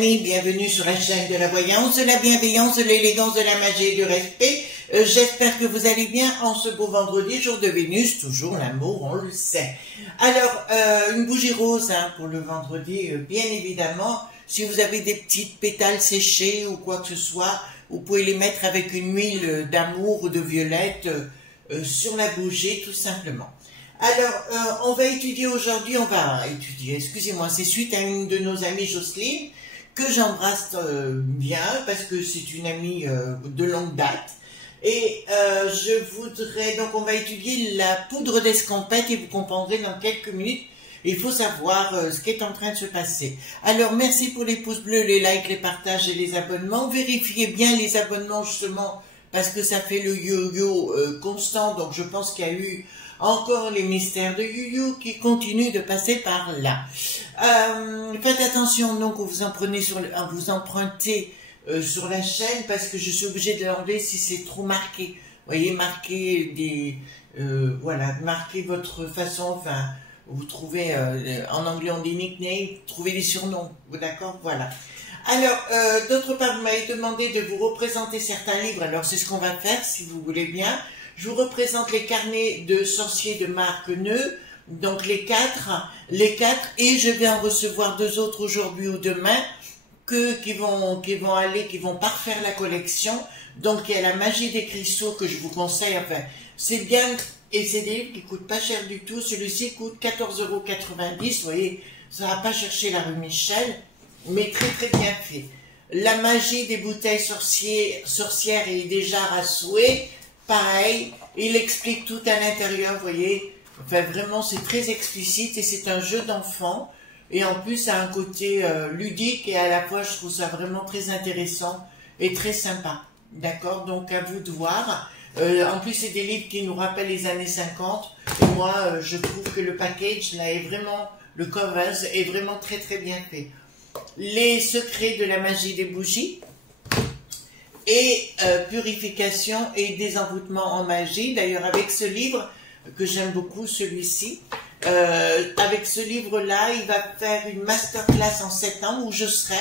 amis, bienvenue sur la chaîne de la voyance, de la bienveillance, de l'élégance, de la magie et du respect. J'espère que vous allez bien en ce beau vendredi, jour de Vénus, toujours l'amour, on le sait. Alors, une bougie rose pour le vendredi, bien évidemment. Si vous avez des petites pétales séchées ou quoi que ce soit, vous pouvez les mettre avec une huile d'amour ou de violette sur la bougie, tout simplement. Alors, on va étudier aujourd'hui, excusez-moi, c'est suite à une de nos amies Jocelyne, que j'embrasse bien, parce que c'est une amie de longue date. Et donc on va étudier la poudre d'escampette et vous comprendrez dans quelques minutes. Il faut savoir ce qui est en train de se passer. Alors, merci pour les pouces bleus, les likes, les partages et les abonnements. Vérifiez bien les abonnements justement, parce que ça fait le yo-yo constant, donc je pense qu'il y a eu encore les mystères de Yu-Yu qui continuent de passer par là. Faites attention donc vous empruntez sur la chaîne parce que je suis obligée de l'enlever si c'est trop marqué. Vous voyez, marquez votre façon, enfin, vous trouvez, en anglais on dit nickname, trouvez des surnoms, d'accord, voilà. Alors, d'autre part, vous m'avez demandé de vous représenter certains livres, alors c'est ce qu'on va faire si vous voulez bien. Je vous représente les carnets de sorciers de Marc Neu, donc les quatre, et je vais en recevoir deux autres aujourd'hui ou demain, qui vont parfaire la collection. Donc il y a la magie des cristaux que je vous conseille, enfin, c'est bien, et c'est des livres qui coûtent pas cher du tout. Celui-ci coûte 14,90 €, vous voyez, ça va pas chercher la rue Michel, mais très très bien fait. La magie des bouteilles sorcières et des jarres à souhait, pareil, il explique tout à l'intérieur, vous voyez, enfin vraiment c'est très explicite et c'est un jeu d'enfant et en plus ça a un côté ludique et à la fois je trouve ça vraiment très intéressant et très sympa, d'accord, donc à vous de voir. En plus c'est des livres qui nous rappellent les années 50 et moi je trouve que le package là est vraiment, le cover est vraiment très très bien fait. Les secrets de la magie des bougies et purification et désenvoûtement en magie. D'ailleurs, avec ce livre, que j'aime beaucoup, celui-ci, avec ce livre-là, il va faire une masterclass en septembre où je serai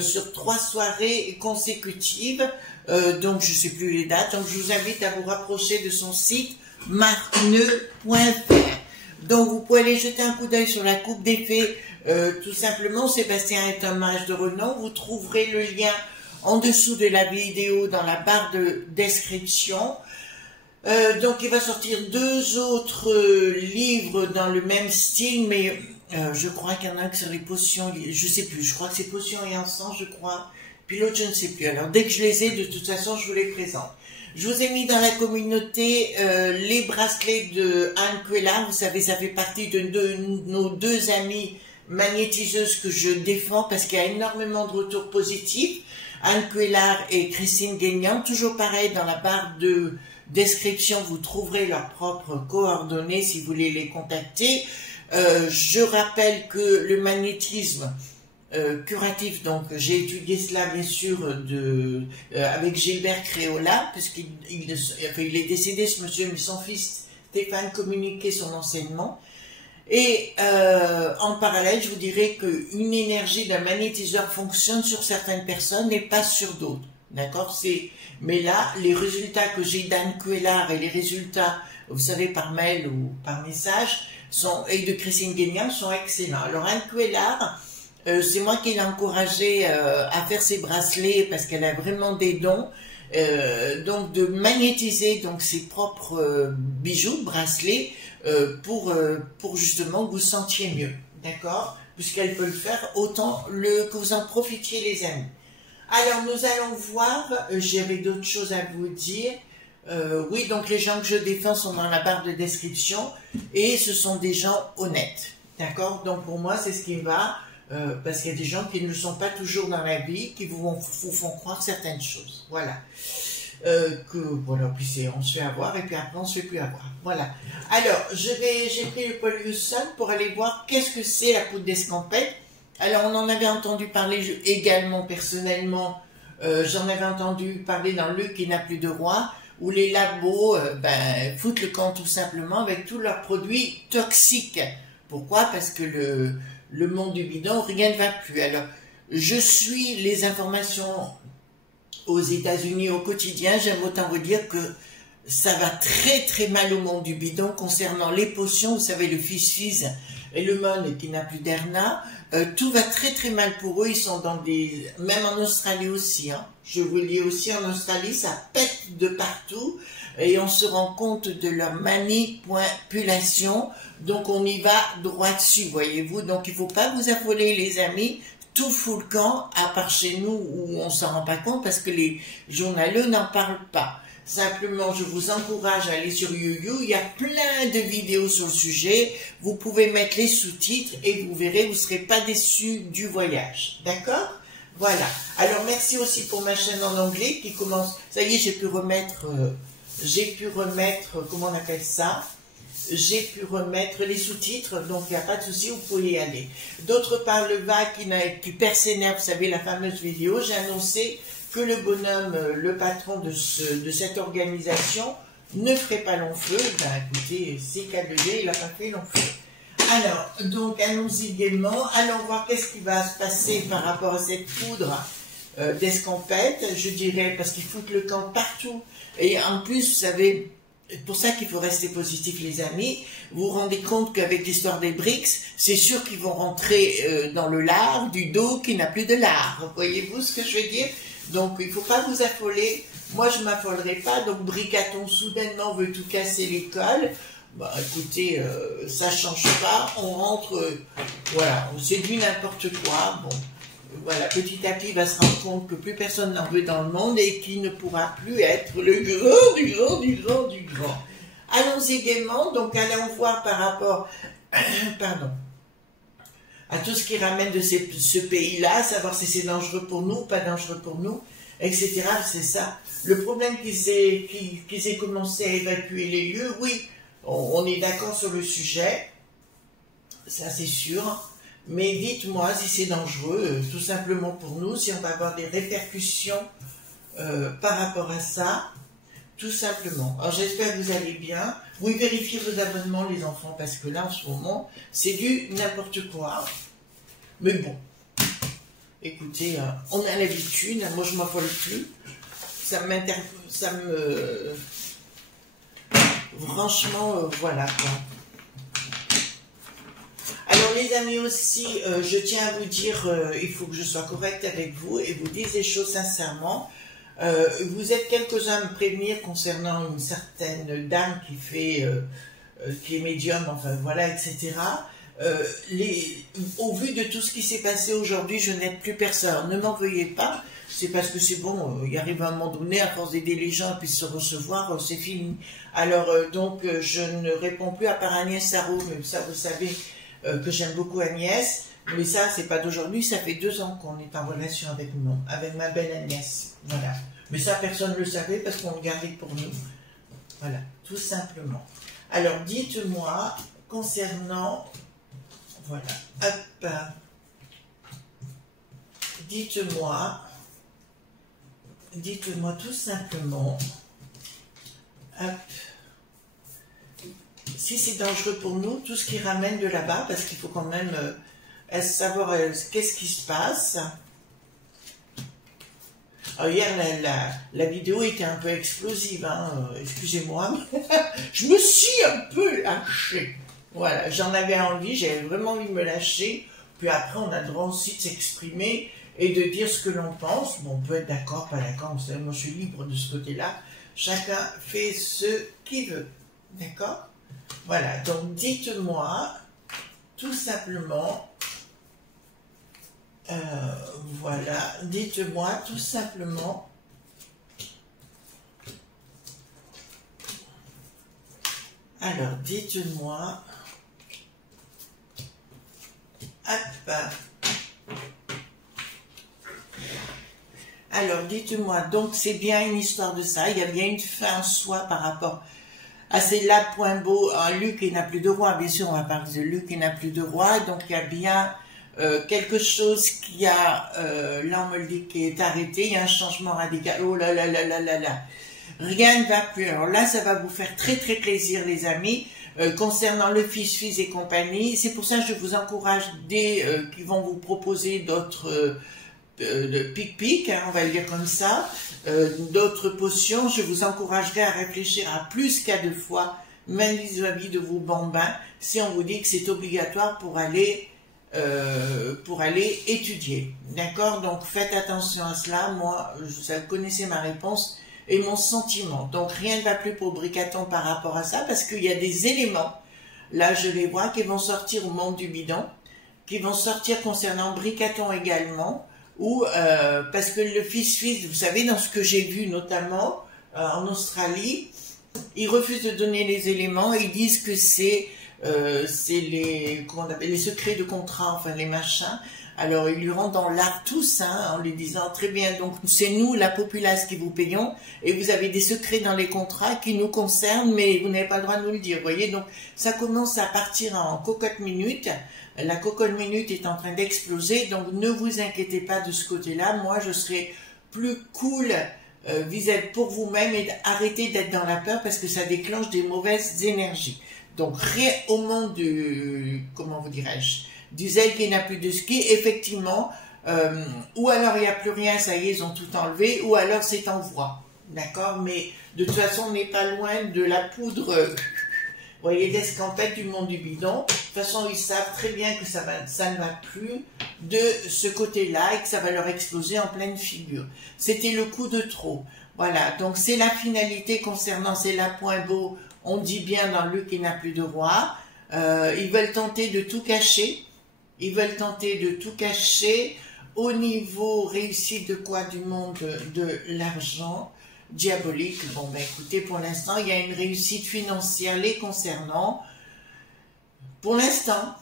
sur 3 soirées consécutives, donc je ne sais plus les dates, donc je vous invite à vous rapprocher de son site marcneu.fr. Donc vous pouvez aller jeter un coup d'œil sur la coupe des fées, tout simplement. Sébastien est un mage de renom, vous trouverez le lien en dessous de la vidéo dans la barre de description. Donc il va sortir 2 autres livres dans le même style, mais je crois qu'il y en a un sur les potions, je sais plus, je crois que c'est potions et encens, je crois, puis l'autre je ne sais plus. Alors dès que je les ai, de toute façon je vous les présente. Je vous ai mis dans la communauté les bracelets de Anne Cuellar, vous savez, ça fait partie de nos 2 amies magnétiseuses que je défends parce qu'il y a énormément de retours positifs. Anne Cuellar et Christine Guignan, toujours pareil, dans la barre de description, vous trouverez leurs propres coordonnées si vous voulez les contacter. Je rappelle que le magnétisme curatif, donc j'ai étudié cela bien sûr avec Gilbert Créola, puisqu'il est décédé ce monsieur, mais son fils Stéphane communiquait son enseignement. Et en parallèle, je vous dirais qu'une énergie d'un magnétiseur fonctionne sur certaines personnes et pas sur d'autres. D'accord? Mais là, les résultats que j'ai d'Anne Cuellar et les résultats, vous savez, par mail ou par message, et de Christine Guignan sont excellents. Alors Anne Cuellar, c'est moi qui l'ai encouragée à faire ses bracelets parce qu'elle a vraiment des dons. Donc de magnétiser donc ses propres bijoux, bracelets, pour justement que vous sentiez mieux, d'accord, puisqu'elle peut le faire, autant que vous en profitiez les amis. Alors nous allons voir, j'avais d'autres choses à vous dire, oui, donc les gens que je défends sont dans la barre de description et ce sont des gens honnêtes, d'accord, donc pour moi c'est ce qui me va, parce qu'il y a des gens qui ne le sont pas toujours dans la vie, qui vous font croire certaines choses, voilà. Voilà, puis on se fait avoir et puis après on se fait plus avoir. Voilà. Alors, j'ai pris le Polius pour aller voir qu'est-ce que c'est la poudre d'escampette. Alors, on en avait entendu parler également personnellement. J'en avais entendu parler dans Le qui n'a plus de roi, où les labos foutent le camp tout simplement avec tous leurs produits toxiques. Pourquoi? Parce que le monde du bidon, rien ne va plus. Alors, je suis les informations aux États-Unis au quotidien. J'aime autant vous dire que ça va très très mal au monde du bidon concernant les potions. Vous savez, le fils et le mon qui n'a plus d'Erna. Tout va très très mal pour eux. Ils sont dans des... Même en Australie aussi. Hein. Je vous le dis aussi, en Australie, ça pète de partout. Et on se rend compte de leur manipulation. Donc on y va droit dessus, voyez-vous. Donc il ne faut pas vous affoler, les amis. Tout fout le camp, à part chez nous où on s'en rend pas compte parce que les journaleux n'en parlent pas. Simplement, je vous encourage à aller sur YouYou. Il y a plein de vidéos sur le sujet. Vous pouvez mettre les sous-titres et vous verrez, vous ne serez pas déçus du voyage. D'accord? Voilà. Alors, merci aussi pour ma chaîne en anglais qui commence. Ça y est, j'ai pu remettre, comment on appelle ça? J'ai pu remettre les sous-titres, donc il n'y a pas de souci, vous pouvez y aller. D'autre part, le VA qui perd ses nerfs, vous savez, la fameuse vidéo, j'ai annoncé que le bonhomme, le patron de cette organisation, ne ferait pas long feu. Ben écoutez, c'est K2D, il n'a pas fait long feu. Alors, donc allons-y gaiement, allons voir qu'est-ce qui va se passer par rapport à cette poudre d'escampette, je dirais, parce qu'ils foutent le camp partout. Et en plus, vous savez... C'est pour ça qu'il faut rester positif, les amis. Vous vous rendez compte qu'avec l'histoire des BRICS, c'est sûr qu'ils vont rentrer dans le lard du dos qui n'a plus de lard. Voyez-vous ce que je veux dire? Donc, il ne faut pas vous affoler. Moi, je ne m'affolerai pas. Donc, Bricaton, soudainement, veut tout casser l'école. Bah, écoutez, ça ne change pas. On rentre, voilà, c'est du n'importe quoi. Bon. Voilà, petit à petit, il va se rendre compte que plus personne n'en veut dans le monde et qu'il ne pourra plus être le grand du grand du grand du grand. Allons-y gaiement, donc allons voir par rapport pardon, à tout ce qui ramène de ce pays-là, savoir si c'est dangereux pour nous, pas dangereux pour nous, etc. C'est ça. Le problème qu'ils aient commencé à évacuer les lieux, oui, on est d'accord sur le sujet, ça c'est sûr. Mais dites-moi si c'est dangereux, tout simplement pour nous, si on va avoir des répercussions par rapport à ça, tout simplement. Alors j'espère que vous allez bien. Oui, vérifiez vos abonnements, les enfants, parce que là, en ce moment, c'est du n'importe quoi. Mais bon, écoutez, on a l'habitude, moi je m'affole plus. Franchement, voilà quoi. Alors les amis aussi, je tiens à vous dire, il faut que je sois correcte avec vous et vous dire les choses sincèrement. Vous êtes quelques-uns à me prévenir concernant une certaine dame qui est médium, enfin voilà, etc. Au vu de tout ce qui s'est passé aujourd'hui, je n'aide plus personne. Ne m'en veuillez pas, c'est parce que c'est bon, il arrive à un moment donné, à force d'aider les gens et puis se recevoir, c'est fini. Alors donc, je ne réponds plus à part Agnès Sarro, mais ça vous savez... que j'aime beaucoup Agnès, mais ça, c'est pas d'aujourd'hui, ça fait 2 ans qu'on est en relation avec ma belle Agnès, voilà. Mais ça, personne ne le savait parce qu'on le gardait pour nous, voilà, tout simplement. Alors, dites-moi, concernant, voilà, hop, dites-moi tout simplement, hop, si c'est dangereux pour nous, tout ce qui ramène de là-bas, parce qu'il faut quand même savoir qu'est-ce qui se passe. Alors hier, la vidéo était un peu explosive, hein, excusez-moi, je me suis un peu lâchée. Voilà, j'en avais envie, j'avais vraiment envie de me lâcher, puis après on a le droit aussi de s'exprimer et de dire ce que l'on pense. Bon, on peut être d'accord, pas d'accord, vous savez, moi je suis libre de ce côté-là, chacun fait ce qu'il veut, d'accord? Voilà, donc dites-moi tout simplement, voilà, dites-moi tout simplement, alors dites-moi, hop, alors dites-moi, donc c'est bien une histoire de ça, il y a bien une fin en soi par rapport à c'est là point beau, Luc qui n'a plus de roi, bien sûr on va parler de Luc qui n'a plus de roi, donc il y a bien quelque chose qui a, là on me le dit, qui est arrêté, il y a un changement radical, oh là là là là là là, rien ne va plus, alors là ça va vous faire très très plaisir les amis, concernant le fils et compagnie, c'est pour ça que je vous encourage dès qu'ils vont vous proposer d'autres de pic-pic, hein, on va le dire comme ça, d'autres potions, je vous encouragerai à réfléchir à plus qu'à 2 fois, même vis-à-vis de vos bambins, si on vous dit que c'est obligatoire pour aller étudier. D'accord? Donc faites attention à cela. Moi, vous connaissez ma réponse et mon sentiment. Donc rien ne va plus pour Bricaton par rapport à ça, parce qu'il y a des éléments, là je les vois, qui vont sortir au monde du bidon, qui vont sortir concernant Bricaton également, ou parce que le fils-fils, vous savez, dans ce que j'ai vu notamment en Australie, ils refusent de donner les éléments, et ils disent que c'est les, comment on appelle, les secrets de contrat, enfin les machins. Alors ils lui rendent dans l'art tous, hein, en lui disant très bien, donc c'est nous, la populace, qui vous payons, et vous avez des secrets dans les contrats qui nous concernent, mais vous n'avez pas le droit de nous le dire, vous voyez. Donc ça commence à partir en cocotte minute. La cocotte minute est en train d'exploser, donc ne vous inquiétez pas de ce côté-là. Moi, je serai plus cool vis-à-vis pour vous-même, et arrêtez d'être dans la peur, parce que ça déclenche des mauvaises énergies. Donc rien au monde du, comment vous dirais-je, du zèle qui n'a plus de ski, effectivement, ou alors il n'y a plus rien, ça y est, ils ont tout enlevé, ou alors c'est en voie, d'accord? Mais de toute façon, on n'est pas loin de la poudre, vous voyez, d'escampette du monde du bidon. De toute façon, ils savent très bien que ça ne va plus de ce côté-là, et que ça va leur exploser en pleine figure. C'était le coup de trop. Voilà, donc c'est la finalité concernant, c'est la point beau, on dit bien dans Luc, il n'a plus de roi. Ils veulent tenter de tout cacher. Ils veulent tenter de tout cacher au niveau réussite de quoi? Du monde de l'argent diabolique. Bon, ben écoutez, pour l'instant, il y a une réussite financière les concernant. Pour l'instant,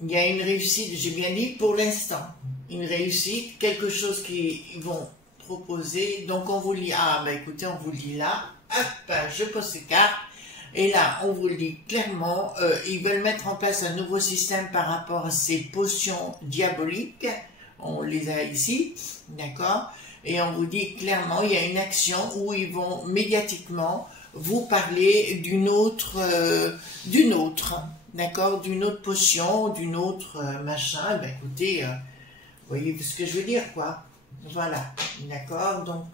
il y a une réussite, j'ai bien dit, pour l'instant. Une réussite, quelque chose qu'ils vont proposer. Donc, on vous lit, ah, ben écoutez, on vous lit là. Hop, je pose ces cartes. Et là, on vous le dit clairement, ils veulent mettre en place un nouveau système par rapport à ces potions diaboliques. On les a ici, d'accord? Et on vous dit clairement, il y a une action où ils vont médiatiquement vous parler d'une autre, d'accord? D'une autre potion, d'une autre machin. Ben écoutez, vous voyez ce que je veux dire, quoi? Voilà, d'accord. Donc,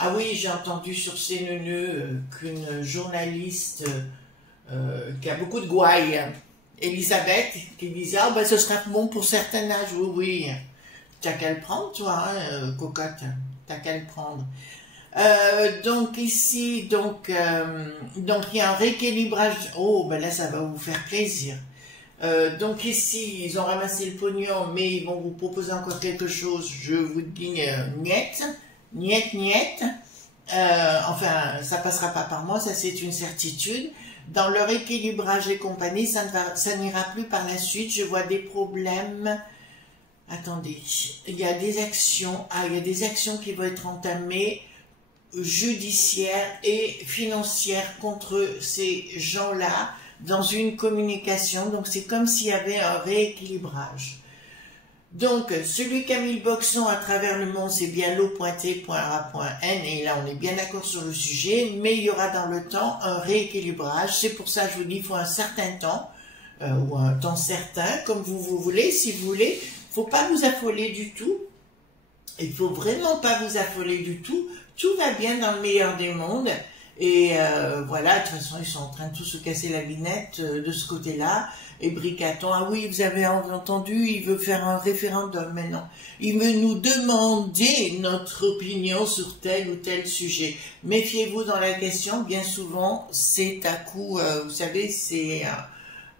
ah oui, j'ai entendu sur CNN qu'une journaliste qui a beaucoup de gouaille, Elisabeth, qui disait, ah ben ce sera bon pour certains âges. Oui, oui, t'as qu'à le prendre, toi, hein, cocotte, t'as qu'à le prendre. Donc ici, donc il y a un rééquilibrage. Oh, ben là, ça va vous faire plaisir. Donc ici, ils ont ramassé le pognon, mais ils vont vous proposer encore quelque chose. Je vous dis niet, niet, niet. Enfin, ça passera pas par moi, ça c'est une certitude. Dans leur équilibrage et compagnie, ça n'ira plus par la suite. Je vois des problèmes. Attendez, il y a des actions. Ah, il y a des actions qui vont être entamées, judiciaires et financières, contre ces gens-là, dans une communication. Donc c'est comme s'il y avait un rééquilibrage. Donc celui qui a mis le boxon à travers le monde, c'est bien l'eau.t.a.n, et là on est bien d'accord sur le sujet, mais il y aura dans le temps un rééquilibrage. C'est pour ça que je vous dis, il faut un certain temps, ou un temps certain, comme vous voulez. Si vous voulez, il ne faut pas vous affoler du tout. Il ne faut vraiment pas vous affoler du tout. Tout va bien dans le meilleur des mondes. Et voilà, de toute façon, ils sont en train de tous se casser la binette de ce côté-là. Et Bricaton, ah oui, vous avez entendu, il veut faire un référendum maintenant. Il veut nous demander notre opinion sur tel ou tel sujet. Méfiez-vous dans la question, bien souvent, c'est à coup, vous savez, c'est...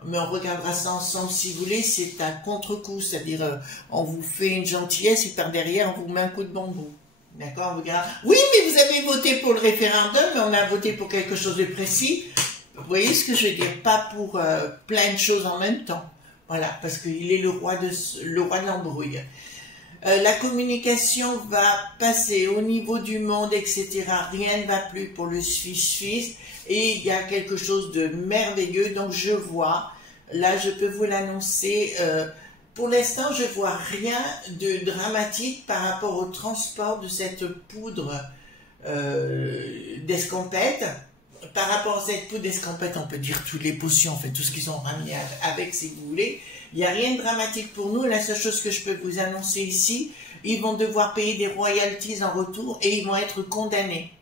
mais on regardera ça ensemble si vous voulez, c'est à contre-coup, c'est-à-dire on vous fait une gentillesse et par derrière, on vous met un coup de bambou. D'accord, vous regardez. Oui, mais vous avez voté pour le référendum, mais on a voté pour quelque chose de précis. Vous voyez ce que je veux dire? Pas pour plein de choses en même temps. Voilà, parce qu'il est le roi de l'embrouille. La communication va passer au niveau du monde, etc. Rien ne va plus pour le Suisse. Et il y a quelque chose de merveilleux. Donc je vois, là je peux vous l'annoncer, pour l'instant je vois rien de dramatique par rapport au transport de cette poudre d'escampette. par rapport à cette poudre d'escampette, on peut dire toutes les potions, en fait, tout ce qu'ils ont ramené avec, si vous voulez. Il n'y a rien de dramatique pour nous. La seule chose que je peux vous annoncer ici, ils vont devoir payer des royalties en retour et ils vont être condamnés.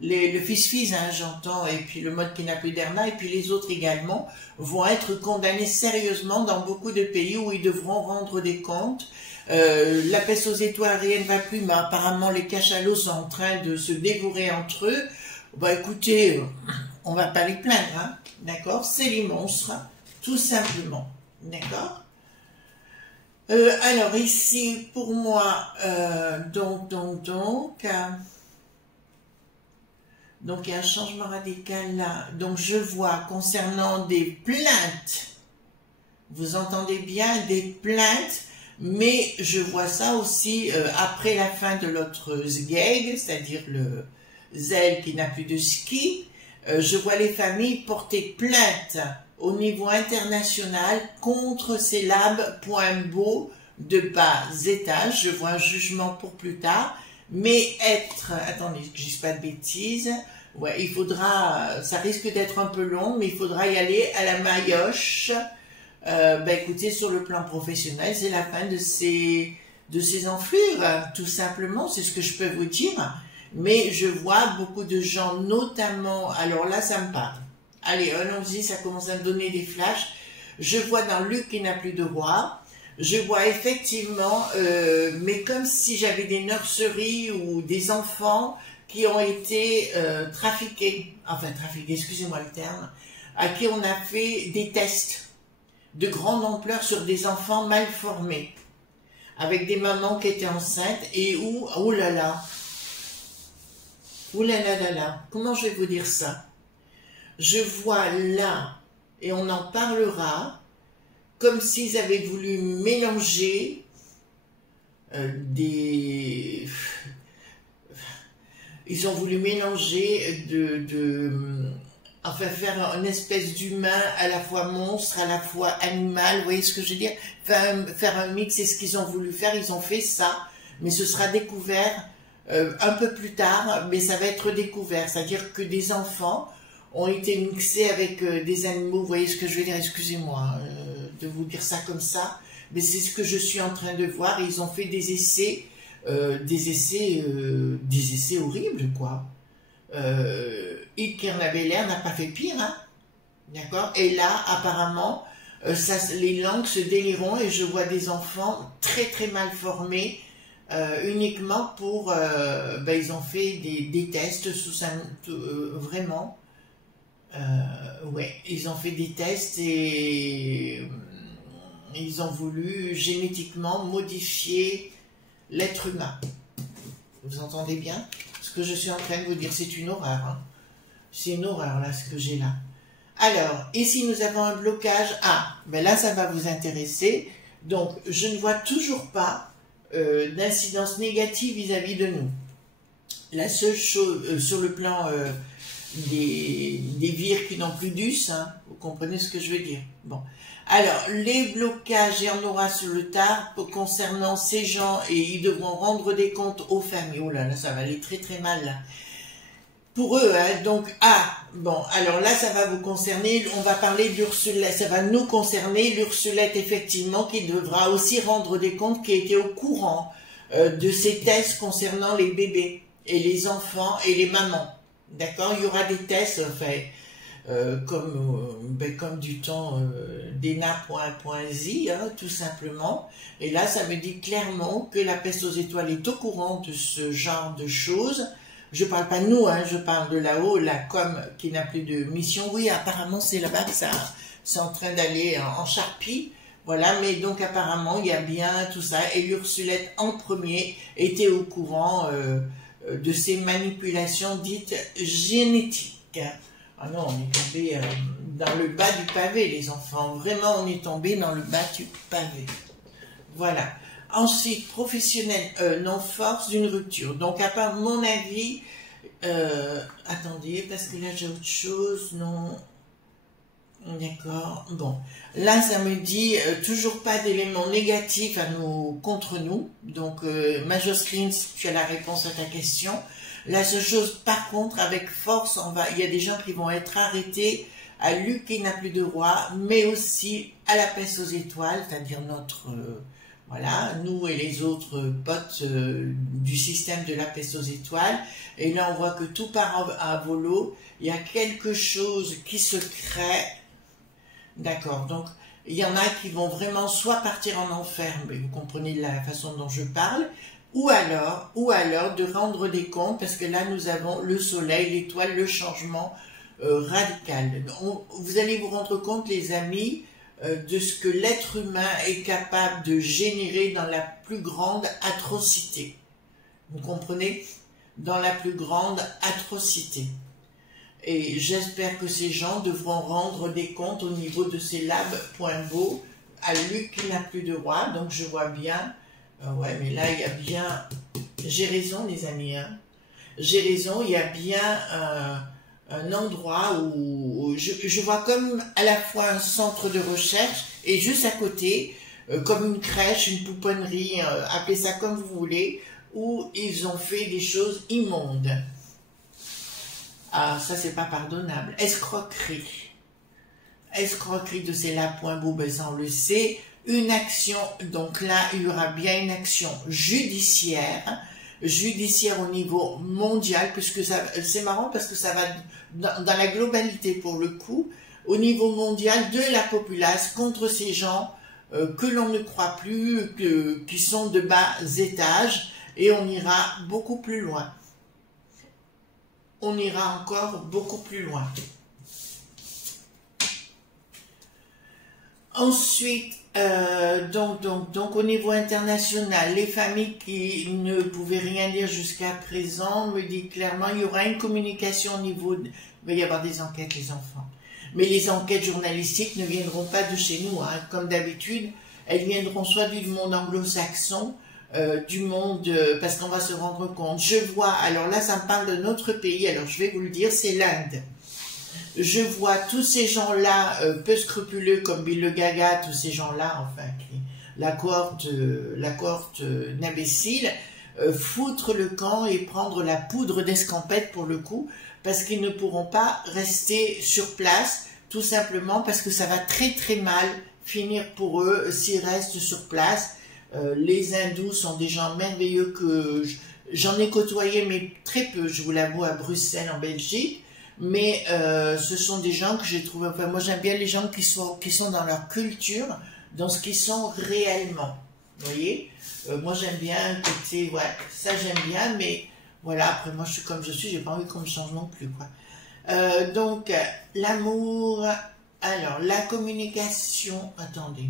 Le fils-fils, hein, j'entends, et puis le mode qui n'a plus d'Erna, et puis les autres également, vont être condamnés sérieusement dans beaucoup de pays où ils devront rendre des comptes. La peste aux étoiles, rien ne va plus, mais apparemment les cachalots sont en train de se dévorer entre eux. Bah écoutez, on va pas les plaindre, hein, d'accord? C'est les monstres, tout simplement, d'accord? Alors ici, pour moi, donc, il y a un changement radical là. Donc je vois concernant des plaintes, vous entendez bien, des plaintes, mais je vois ça aussi après la fin de l'autre Zgeg, c'est-à-dire le Zel qui n'a plus de ski. Je vois les familles porter plainte au niveau international contre ces labs point beau de bas étage. Je vois un jugement pour plus tard, mais attendez que je dise pas de bêtises. Ouais, il faudra, ça risque d'être un peu long, mais il faudra y aller à la maillotche. Écoutez, sur le plan professionnel, c'est la fin de ces enflures, tout simplement, c'est ce que je peux vous dire. Mais je vois beaucoup de gens, notamment, alors là, ça me parle. Allez, allons-y, ça commence à me donner des flashs. Je vois dans Luc qui n'a plus de roi. Je vois effectivement, mais comme si j'avais des nurseries ou des enfants qui ont été trafiqués, excusez-moi le terme, à qui on a fait des tests de grande ampleur sur des enfants mal formés, avec des mamans qui étaient enceintes et où, oh là là, comment je vais vous dire ça? Je vois là, et on en parlera, comme s'ils avaient voulu mélanger ils ont voulu mélanger faire une espèce d'humain à la fois monstre, à la fois animal, vous voyez ce que je veux dire? Faire un mix, c'est ce qu'ils ont voulu faire, ils ont fait ça, mais ce sera découvert un peu plus tard, mais ça va être découvert, c'est-à-dire que des enfants ont été mixés avec des animaux, vous voyez ce que je veux dire? Excusez-moi de vous dire ça comme ça, mais c'est ce que je suis en train de voir, ils ont fait des essais horribles, quoi. Hitler n'a pas fait pire, hein, d'accord? Et là, apparemment, les langues se déliront et je vois des enfants très très mal formés, uniquement pour, ils ont fait des tests vraiment, ouais, ils ont fait des tests et ils ont voulu génétiquement modifier l'être humain. Vous entendez bien? Ce que je suis en train de vous dire, c'est une horreur, hein. C'est une horreur, là, ce que j'ai là. Alors, ici, nous avons un blocage. Ah, ben là, ça va vous intéresser. Donc, je ne vois toujours pas d'incidence négative vis-à-vis de nous. La seule chose, sur le plan des vires qui n'ont plus d'us, hein, vous comprenez ce que je veux dire. Bon. Alors, les blocages, et on aura sur le tard, concernant ces gens, et ils devront rendre des comptes aux familles. Oh là là, ça va aller très très mal, là. Pour eux, hein, donc, alors là, ça va vous concerner, on va parler d'Ursulette, ça va nous concerner, l'Ursulette, effectivement, qui devra aussi rendre des comptes, qui était au courant de ces tests concernant les bébés, et les enfants, et les mamans. D'accord? Il y aura des tests, comme du temps d'ENA.Z, hein, tout simplement. Et là, ça me dit clairement que la peste aux étoiles est au courant de ce genre de choses. Je parle pas de nous, hein, je parle de là-haut, la com qui n'a plus de mission. Oui, apparemment, c'est là-bas que ça, c'est en train d'aller en charpie. Voilà, mais donc apparemment, il y a bien tout ça. Et l'Ursulette, en premier, était au courant de ces manipulations dites génétiques. Ah non, on est tombé dans le bas du pavé, les enfants. Vraiment, on est tombé dans le bas du pavé. Voilà. Ensuite, professionnel, non force d'une rupture. Donc, à part mon avis, attendez, parce que là, j'ai autre chose, non. D'accord. Bon. Là, ça me dit toujours pas d'éléments négatifs contre nous. Donc, Major Screens, tu as la réponse à ta question. La seule chose, par contre, avec force, il y a des gens qui vont être arrêtés à Luc qui n'a plus de roi, mais aussi à la peste aux étoiles, c'est-à-dire notre, voilà, nous et les autres potes du système de la peste aux étoiles. Et là, on voit que tout part à volo. Il y a quelque chose qui se crée. D'accord, donc il y en a qui vont vraiment soit partir en enfer, mais vous comprenez la façon dont je parle, ou alors de rendre des comptes, parce que là nous avons le soleil, l'étoile, le changement radical. Vous allez vous rendre compte, les amis, de ce que l'être humain est capable de générer dans la plus grande atrocité. Vous comprenez? Dans la plus grande atrocité. Et j'espère que ces gens devront rendre des comptes au niveau de ces labs.beau à Luc qui n'a plus de roi. Donc je vois bien, ouais, mais là il y a bien, j'ai raison les amis, hein. J'ai raison, il y a bien un endroit où je vois comme à la fois un centre de recherche et juste à côté, comme une crèche, une pouponnerie, appelez ça comme vous voulez, où ils ont fait des choses immondes. Ah, ça c'est pas pardonnable. Escroquerie. Escroquerie de ces labs.beau, ben ça on le sait. Une action, donc là il y aura bien une action judiciaire au niveau mondial, puisque c'est marrant parce que ça va dans la globalité pour le coup, au niveau mondial de la populace contre ces gens que l'on ne croit plus, qui sont de bas étages, et on ira beaucoup plus loin. On ira encore beaucoup plus loin. Ensuite, donc au niveau international, les familles qui ne pouvaient rien dire jusqu'à présent me disent clairement il y aura une communication au niveau... Il va y avoir des enquêtes, les enfants. Mais les enquêtes journalistiques ne viendront pas de chez nous, hein. Comme d'habitude, elles viendront soit du monde anglo-saxon, du monde, parce qu'on va se rendre compte. Je vois, alors là ça me parle de notre pays, alors je vais vous le dire, c'est l'Inde. Je vois tous ces gens-là, peu scrupuleux comme Bill le Gaga, tous ces gens-là, enfin, la cohorte d'imbéciles, foutre le camp et prendre la poudre d'escampette pour le coup, parce qu'ils ne pourront pas rester sur place, tout simplement parce que ça va très très mal finir pour eux s'ils restent sur place. Les hindous sont des gens merveilleux que j'en ai côtoyé, mais très peu, je vous l'avoue, à Bruxelles, en Belgique. Mais ce sont des gens que j'ai trouvé... Enfin, moi, j'aime bien les gens qui sont dans leur culture, dans ce qu'ils sont réellement. Vous voyez, moi, j'aime bien côté... Ouais, ça, j'aime bien, mais voilà, après, moi, je suis comme je suis, j'ai pas envie qu'on me change non plus, quoi. Donc, l'amour... Alors, la communication... Attendez...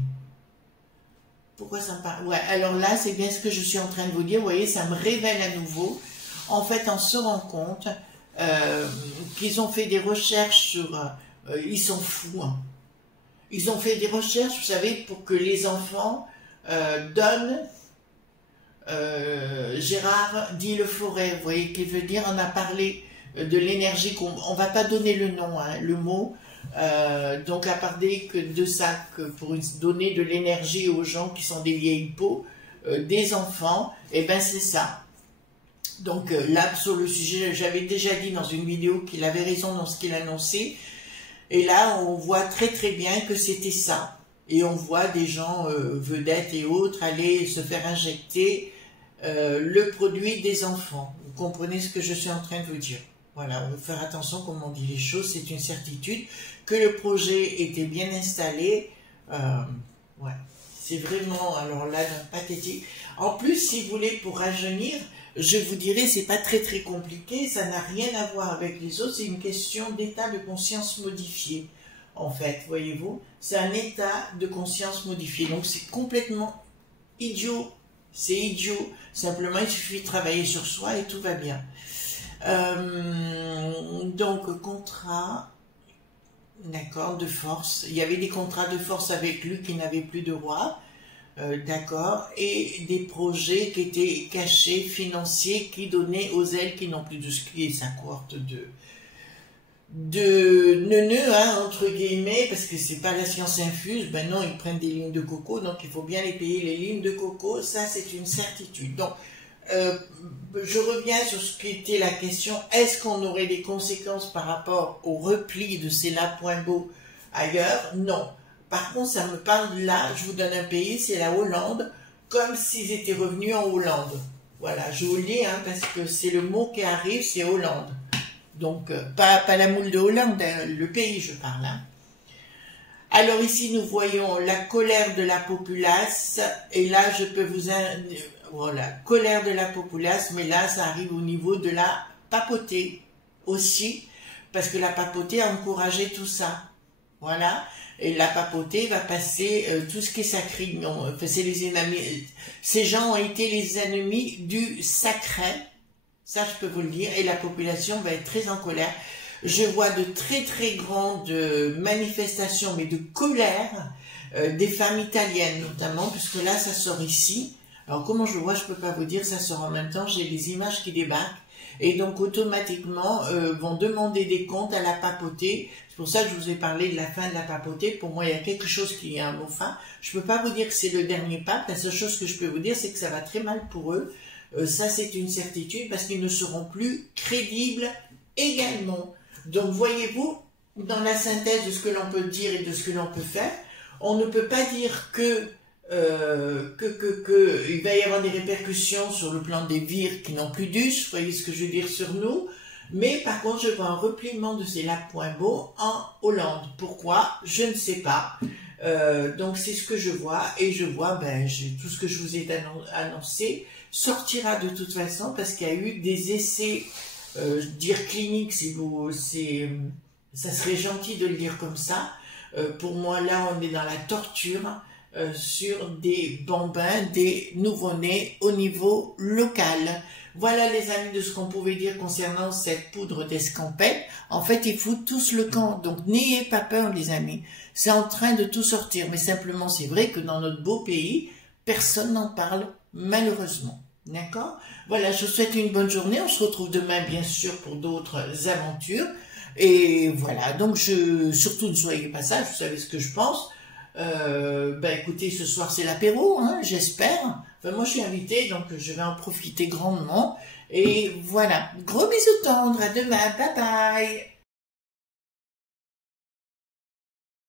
Pourquoi ça me parle? Ouais, alors là, c'est bien ce que je suis en train de vous dire. Vous voyez, ça me révèle à nouveau. En fait, on se rend compte qu'ils ont fait des recherches sur... ils sont fous. Hein. Ils ont fait des recherches, vous savez, pour que les enfants donnent... Gérard dit le forêt, vous voyez, qui veut dire, on a parlé de l'énergie, on va pas donner le nom, hein, le mot... donc à parler que de ça, que pour donner de l'énergie aux gens qui sont des vieilles peaux, des enfants, et ben c'est ça. Donc là sur le sujet, j'avais déjà dit dans une vidéo qu'il avait raison dans ce qu'il annonçait, et là on voit très très bien que c'était ça, et on voit des gens vedettes et autres aller se faire injecter le produit des enfants. Vous comprenez ce que je suis en train de vous dire? Voilà, on veut faire attention comment on dit les choses, c'est une certitude. Que le projet était bien installé, ouais, c'est vraiment, alors là, pathétique. En plus, si vous voulez, pour rajeunir, je vous dirais, c'est pas très très compliqué, ça n'a rien à voir avec les autres, c'est une question d'état de conscience modifié, en fait, voyez-vous. C'est un état de conscience modifié, donc c'est complètement idiot, c'est idiot. Simplement, il suffit de travailler sur soi et tout va bien. Donc, contrat, d'accord, de force. Il y avait des contrats de force avec lui qui n'avaient plus de roi, d'accord, et des projets qui étaient cachés, financiers, qui donnaient aux ailes qui n'ont plus de ski, et sa cohorte de neuneux, hein, entre guillemets, parce que c'est pas la science infuse, ben non, ils prennent des lignes de coco, donc il faut bien les payer les lignes de coco, ça c'est une certitude. Donc, je reviens sur ce qui était la question, est-ce qu'on aurait des conséquences par rapport au repli de ces lapins-beaux ailleurs? Non. Par contre, ça me parle là, je vous donne un pays, c'est la Hollande, comme s'ils étaient revenus en Hollande. Voilà, je vous le dis, hein, parce que c'est le mot qui arrive, c'est Hollande. Donc, pas la moule de Hollande, hein, le pays, je parle. Hein. Alors ici, nous voyons la colère de la populace, et là, je peux vous... Voilà, colère de la populace, mais là, ça arrive au niveau de la papauté aussi, parce que la papauté a encouragé tout ça. Voilà. Et la papauté va passer tout ce qui est sacré. Enfin, c'est les ennemis. Ces gens ont été les ennemis du sacré. Ça, je peux vous le dire. Et la population va être très en colère. Je vois de très très grandes manifestations, mais de colère, des femmes italiennes notamment, puisque là, ça sort ici. Alors, comment je le vois, je peux pas vous dire, ça sort en même temps. J'ai des images qui débarquent. Et donc, automatiquement, vont demander des comptes à la papauté. C'est pour ça que je vous ai parlé de la fin de la papauté. Pour moi, il y a quelque chose qui est un mot fin. Je peux pas vous dire que c'est le dernier pape. La seule chose que je peux vous dire, c'est que ça va très mal pour eux. Ça, c'est une certitude, parce qu'ils ne seront plus crédibles également. Donc, voyez-vous, dans la synthèse de ce que l'on peut dire et de ce que l'on peut faire, on ne peut pas dire que il va y avoir des répercussions sur le plan des vires qui n'ont plus d'us, vous voyez ce que je veux dire sur nous, mais par contre je vois un repliement de ces lapins-beaux en Hollande. Pourquoi? Je ne sais pas. Donc c'est ce que je vois, et je vois, tout ce que je vous ai annoncé sortira de toute façon, parce qu'il y a eu des essais, dire cliniques, ça serait gentil de le dire comme ça. Pour moi, là, on est dans la torture, sur des bambins, des nouveau-nés au niveau local. Voilà les amis de ce qu'on pouvait dire concernant cette poudre d'escampette. En fait, ils foutent tous le camp, donc n'ayez pas peur les amis. C'est en train de tout sortir, mais simplement c'est vrai que dans notre beau pays, personne n'en parle malheureusement. D'accord? Voilà, je vous souhaite une bonne journée. On se retrouve demain bien sûr pour d'autres aventures. Et voilà, donc surtout ne soyez pas sages, vous savez ce que je pense. Écoutez, ce soir c'est l'apéro, hein, j'espère. Enfin, moi je suis invitée, donc je vais en profiter grandement. Et voilà, gros bisous tendres, à demain, bye bye.